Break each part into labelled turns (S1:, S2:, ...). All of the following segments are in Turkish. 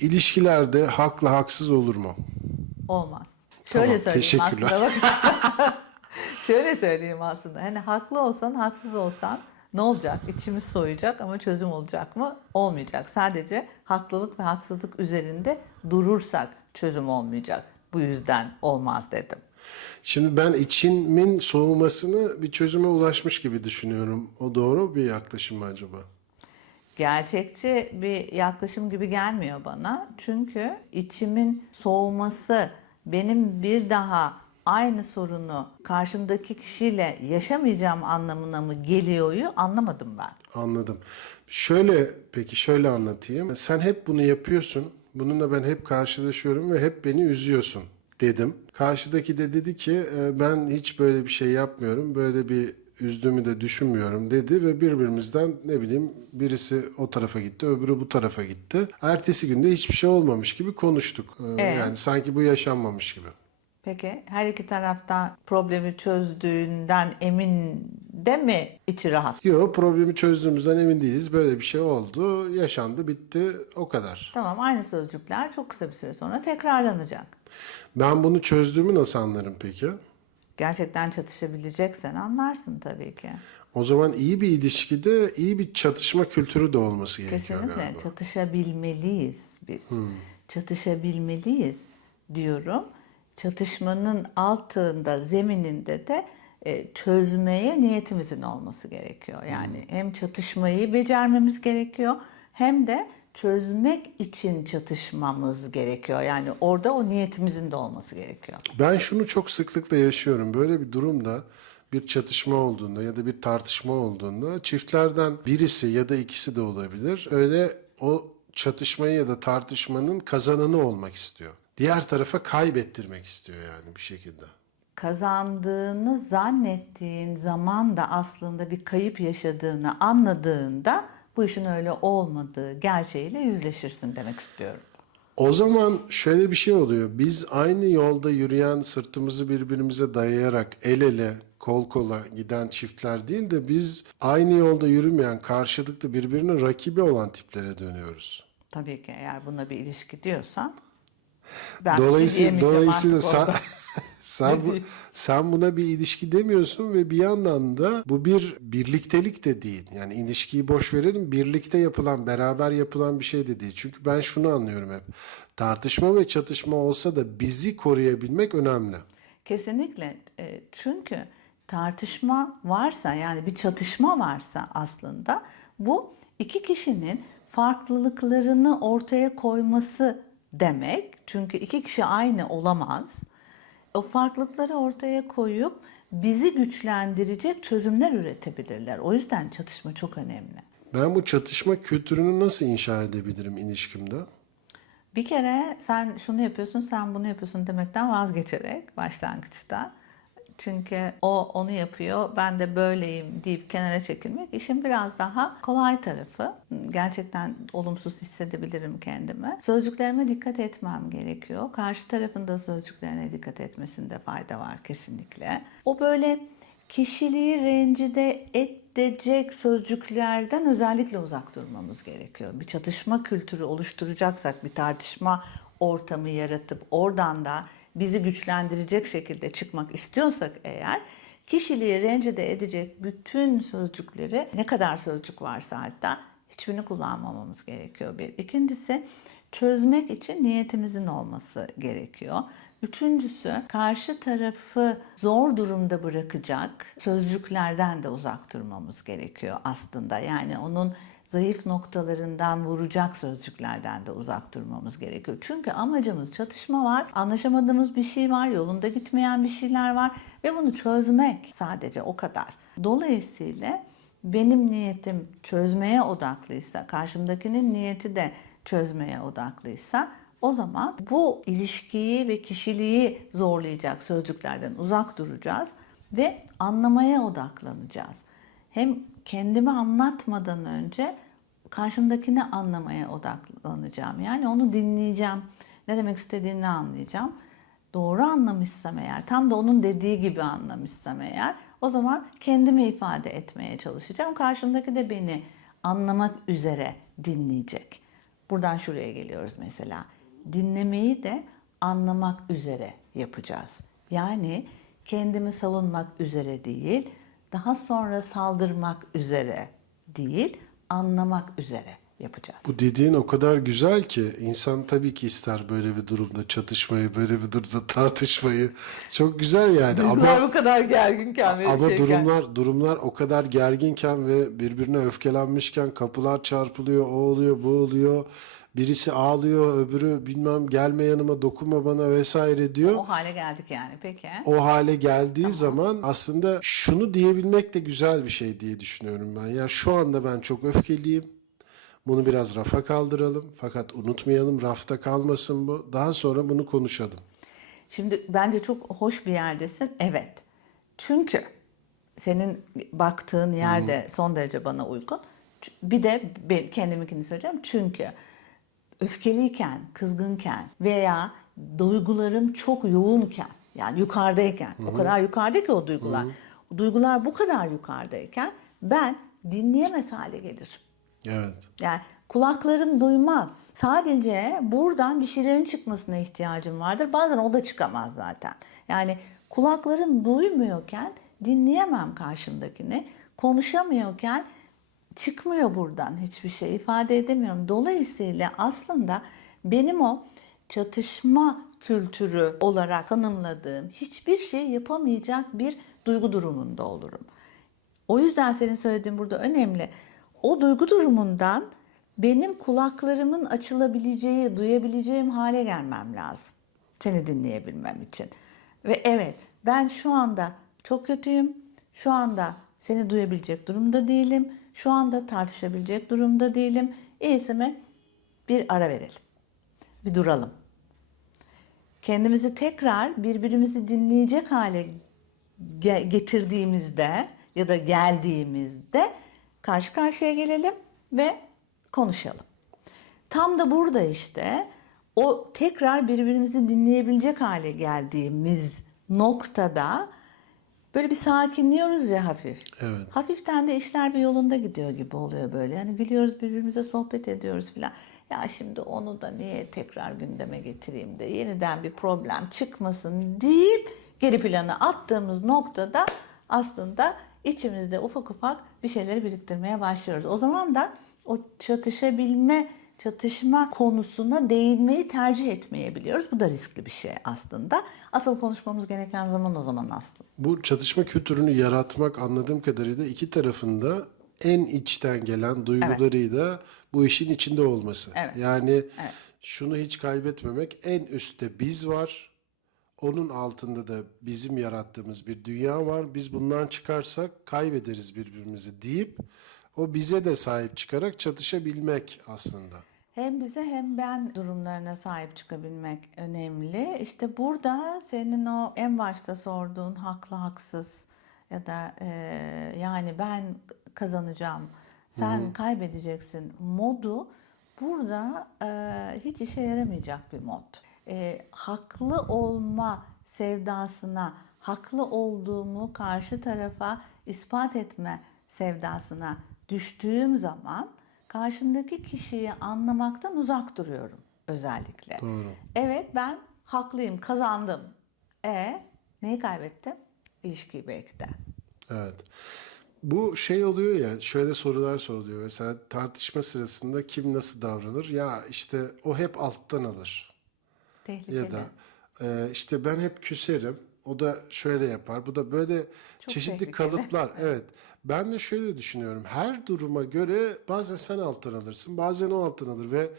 S1: İlişkilerde haklı haksız olur mu?
S2: Olmaz. Şöyle
S1: Tamam,
S2: söyleyeyim
S1: teşekkürler.
S2: aslında. Bak. Şöyle söyleyeyim aslında. Hani haklı olsan, haksız olsan ne olacak? İçimiz soyacak ama çözüm olacak mı? Olmayacak. Sadece haklılık ve haksızlık üzerinde durursak çözüm olmayacak. Bu yüzden olmaz dedim.
S1: Şimdi ben içimin soğumasını bir çözüme ulaşmış gibi düşünüyorum. O doğru bir yaklaşım mı acaba?
S2: Gerçekçi bir yaklaşım gibi gelmiyor bana. Çünkü içimin soğuması benim bir daha aynı sorunu karşımdaki kişiyle yaşamayacağım anlamına mı geliyoryu anlamadım ben.
S1: Anladım. Şöyle peki şöyle anlatayım. Sen hep bunu yapıyorsun. Bununla ben hep karşılaşıyorum ve hep beni üzüyorsun dedim. Karşıdaki de dedi ki "E, ben hiç böyle bir şey yapmıyorum. Böyle bir üzdüğümü de düşünmüyorum dedi ve birbirimizden ne bileyim birisi o tarafa gitti öbürü bu tarafa gitti. Ertesi günde hiçbir şey olmamış gibi konuştuk. Ee,
S2: Evet.
S1: Yani sanki bu yaşanmamış gibi.
S2: Peki her iki tarafta problemi çözdüğünden emin de mi içi rahat?
S1: Yok problemi çözdüğümüzden emin değiliz. Böyle bir şey oldu, yaşandı, bitti o kadar.
S2: Tamam aynı sözcükler çok kısa bir süre sonra tekrarlanacak.
S1: Ben bunu çözdüğümü nasıl anlarım peki?
S2: Gerçekten çatışabileceksen anlarsın tabii ki.
S1: O zaman iyi bir ilişkide iyi bir çatışma kültürü de olması gerekiyor
S2: Kesinlikle
S1: galiba.
S2: çatışabilmeliyiz biz. Çatışabilmeliyiz diyorum. Çatışmanın altında, zemininde de e, çözmeye niyetimizin olması gerekiyor. Yani hem çatışmayı becermemiz gerekiyor hem de çözmek için çatışmamız gerekiyor. Yani orada o niyetimizin de olması gerekiyor.
S1: Ben şunu çok sıklıkla yaşıyorum. Böyle bir durumda bir çatışma olduğunda ya da bir tartışma olduğunda çiftlerden birisi ya da ikisi de olabilir. Öyle o çatışmayı ya da tartışmanın kazananı olmak istiyor. Diğer tarafa kaybettirmek istiyor yani bir şekilde.
S2: kazandığını zannettiğin zaman da aslında bir kayıp yaşadığını anladığında bu işin öyle olmadığı gerçeğiyle yüzleşirsin demek istiyorum.
S1: O zaman şöyle bir şey oluyor. Biz aynı yolda yürüyen, sırtımızı birbirimize dayayarak el ele, kol kola giden çiftler değil de biz aynı yolda yürümeyen, karşılıklı birbirinin rakibi olan tiplere dönüyoruz.
S2: Tabii ki eğer buna bir ilişki diyorsan ben bir şey
S1: Dolayısıyla, dolayısıyla sen. sen, bu- sen buna bir ilişki demiyorsun ve bir yandan da bu bir birliktelik de değil. Yani ilişkiyi boş verelim birlikte yapılan, beraber yapılan bir şey de değil. Çünkü ben şunu anlıyorum hep. Tartışma ve çatışma olsa da bizi koruyabilmek önemli.
S2: Kesinlikle. E, Çünkü tartışma varsa yani bir çatışma varsa aslında bu iki kişinin farklılıklarını ortaya koyması demek. Çünkü iki kişi aynı olamaz. O farklılıkları ortaya koyup bizi güçlendirecek çözümler üretebilirler. O yüzden çatışma çok önemli.
S1: Ben bu çatışma kültürünü nasıl inşa edebilirim ilişkimde?
S2: Bir kere sen şunu yapıyorsun, sen bunu yapıyorsun demekten vazgeçerek başlangıçta. Çünkü o onu yapıyor, ben de böyleyim deyip kenara çekilmek işin biraz daha kolay tarafı. Gerçekten olumsuz hissedebilirim kendimi. Sözcüklerime dikkat etmem gerekiyor. Karşı tarafın da sözcüklerine dikkat etmesinde fayda var kesinlikle. O böyle kişiliği rencide edecek sözcüklerden özellikle uzak durmamız gerekiyor. Bir çatışma kültürü oluşturacaksak, bir tartışma ortamı yaratıp oradan da bizi güçlendirecek şekilde çıkmak istiyorsak eğer kişiliği rencide edecek bütün sözcükleri ne kadar sözcük varsa hatta hiçbirini kullanmamamız gerekiyor bir. İkincisi çözmek için niyetimizin olması gerekiyor. Üçüncüsü karşı tarafı zor durumda bırakacak sözcüklerden de uzak durmamız gerekiyor aslında. Yani onun zayıf noktalarından vuracak sözcüklerden de uzak durmamız gerekiyor. Çünkü amacımız çatışma var, anlaşamadığımız bir şey var, yolunda gitmeyen bir şeyler var ve bunu çözmek sadece o kadar. Dolayısıyla benim niyetim çözmeye odaklıysa, karşımdakinin niyeti de çözmeye odaklıysa o zaman bu ilişkiyi ve kişiliği zorlayacak sözcüklerden uzak duracağız ve anlamaya odaklanacağız. Hem kendimi anlatmadan önce karşımdakini anlamaya odaklanacağım. Yani onu dinleyeceğim. Ne demek istediğini anlayacağım. Doğru anlamışsam eğer, tam da onun dediği gibi anlamışsam eğer, o zaman kendimi ifade etmeye çalışacağım. Karşımdaki de beni anlamak üzere dinleyecek. Buradan şuraya geliyoruz mesela. Dinlemeyi de anlamak üzere yapacağız. Yani kendimi savunmak üzere değil, daha sonra saldırmak üzere değil, anlamak üzere yapacağız.
S1: Bu dediğin o kadar güzel ki insan tabii ki ister böyle bir durumda çatışmayı, böyle bir durumda tartışmayı. Çok güzel yani
S2: Duygular
S1: ama
S2: bu kadar gerginken
S1: ama
S2: şeyken.
S1: durumlar durumlar o kadar gerginken ve birbirine öfkelenmişken kapılar çarpılıyor, o oluyor, bu oluyor. Birisi ağlıyor, öbürü bilmem gelme yanıma, dokunma bana vesaire diyor.
S2: O hale geldik yani peki.
S1: o hale geldiği zaman aslında şunu diyebilmek de güzel bir şey diye düşünüyorum ben. Ya şu anda ben çok öfkeliyim. Bunu biraz rafa kaldıralım. Fakat unutmayalım rafta kalmasın bu. Daha sonra bunu konuşalım.
S2: Şimdi bence çok hoş bir yerdesin. Evet. Çünkü senin baktığın yerde son derece bana uygun. Bir de ben kendiminkini söyleyeceğim. Çünkü öfkeliyken, kızgınken veya duygularım çok yoğunken yani yukarıdayken o kadar yukarıda ki o duygular. O duygular bu kadar yukarıdayken ben dinleyemez hale gelirim.
S1: Evet.
S2: Yani kulaklarım duymaz. Sadece buradan bir şeylerin çıkmasına ihtiyacım vardır. Bazen o da çıkamaz zaten. Yani kulaklarım duymuyorken dinleyemem karşımdakini. Konuşamıyorken çıkmıyor buradan hiçbir şey ifade edemiyorum. Dolayısıyla aslında benim o çatışma kültürü olarak tanımladığım hiçbir şey yapamayacak bir duygu durumunda olurum. O yüzden senin söylediğin burada önemli. O duygu durumundan benim kulaklarımın açılabileceği, duyabileceğim hale gelmem lazım. Seni dinleyebilmem için. Ve evet, ben şu anda çok kötüyüm. Şu anda seni duyabilecek durumda değilim. Şu anda tartışabilecek durumda değilim. İyisi mi bir ara verelim. Bir duralım kendimizi tekrar birbirimizi dinleyecek hale ge- getirdiğimizde ya da geldiğimizde karşı karşıya gelelim ve konuşalım. Tam da burada işte o tekrar birbirimizi dinleyebilecek hale geldiğimiz noktada böyle bir sakinliyoruz ya hafif.
S1: Evet.
S2: Hafiften de işler bir yolunda gidiyor gibi oluyor böyle. Yani gülüyoruz birbirimize sohbet ediyoruz filan. Ya şimdi onu da niye tekrar gündeme getireyim de yeniden bir problem çıkmasın deyip geri plana attığımız noktada aslında içimizde ufak ufak bir şeyleri biriktirmeye başlıyoruz. O zaman da o çatışabilme, çatışma konusuna değinmeyi tercih etmeyebiliyoruz. Bu da riskli bir şey aslında. Asıl konuşmamız gereken zaman o zaman aslında.
S1: Bu çatışma kültürünü yaratmak anladığım kadarıyla iki tarafında en içten gelen duygularıyla bu işin içinde olması.
S2: Evet.
S1: Yani şunu hiç kaybetmemek en üstte biz var. Onun altında da bizim yarattığımız bir dünya var. Biz bundan çıkarsak kaybederiz birbirimizi deyip o bize de sahip çıkarak çatışabilmek aslında.
S2: Hem bize hem ben durumlarına sahip çıkabilmek önemli. İşte burada senin o en başta sorduğun haklı haksız ya da e, yani ben kazanacağım, sen kaybedeceksin modu burada e, hiç işe yaramayacak bir mod. E, haklı olma sevdasına, haklı olduğumu karşı tarafa ispat etme sevdasına düştüğüm zaman karşımdaki kişiyi anlamaktan uzak duruyorum özellikle.
S1: Doğru.
S2: Evet ben haklıyım, kazandım. E neyi kaybettim? İlişkiyi belki de.
S1: Evet. Bu şey oluyor ya şöyle sorular soruluyor. Mesela tartışma sırasında kim nasıl davranır? Ya işte o hep alttan alır.
S2: Tehlikeli.
S1: Ya da e, işte ben hep küserim. O da şöyle yapar. Bu da böyle
S2: Çok
S1: çeşitli
S2: tehlikeli.
S1: kalıplar. Evet. Ben de şöyle düşünüyorum. Her duruma göre bazen sen alttan alırsın, bazen o alttan alır ve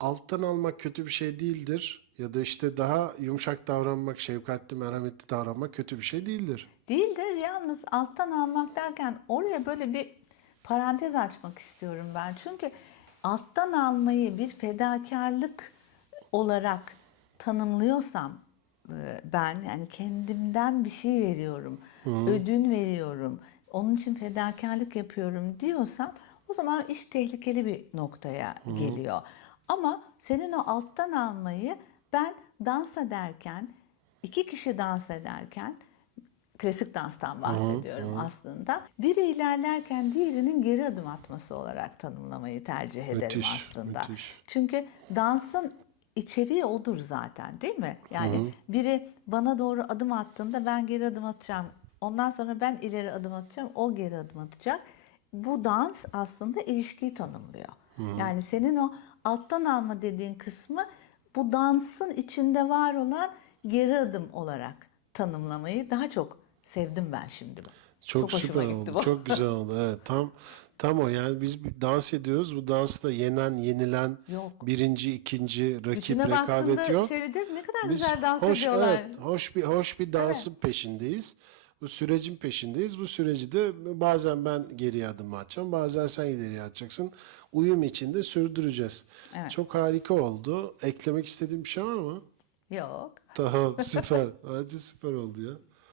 S1: alttan almak kötü bir şey değildir. Ya da işte daha yumuşak davranmak, şefkatli, merhametli davranmak kötü bir şey değildir.
S2: Değildir yalnız alttan almak derken oraya böyle bir parantez açmak istiyorum ben. Çünkü alttan almayı bir fedakarlık olarak tanımlıyorsam e, ben yani kendimden bir şey veriyorum, ödün veriyorum, onun için fedakarlık yapıyorum diyorsam o zaman iş tehlikeli bir noktaya geliyor. Ama senin o alttan almayı ben dans ederken, iki kişi dans ederken klasik danstan bahsediyorum aslında. Biri ilerlerken diğerinin geri adım atması olarak tanımlamayı tercih ederim
S1: Müthiş,
S2: aslında.
S1: müthiş.
S2: Çünkü dansın içeriği odur zaten değil mi? Yani biri bana doğru adım attığında ben geri adım atacağım. Ondan sonra ben ileri adım atacağım, o geri adım atacak. Bu dans aslında ilişkiyi tanımlıyor. Yani senin o alttan alma dediğin kısmı bu dansın içinde var olan geri adım olarak tanımlamayı daha çok sevdim ben şimdi.
S1: Çok,
S2: hoşuma
S1: süper
S2: gitti
S1: oldu.
S2: bu.
S1: Çok güzel oldu. Evet, tam tam o yani biz bir dans ediyoruz. Bu dansta yenen, yenilen,
S2: Yok.
S1: birinci, ikinci rakip
S2: Bütüne
S1: rekabet
S2: baktığında
S1: yok.
S2: şöyle mi? Ne kadar
S1: Biz
S2: güzel dans
S1: hoş,
S2: ediyorlar.
S1: Evet, hoş bir hoş bir dansın peşindeyiz. Bu sürecin peşindeyiz. Bu süreci de bazen ben geriye adım atacağım, bazen sen ileriye atacaksın. Uyum içinde sürdüreceğiz.
S2: Evet.
S1: Çok harika oldu. Eklemek istediğin bir şey var mı?
S2: Yok.
S1: Tamam, süper. Bence süper oldu ya.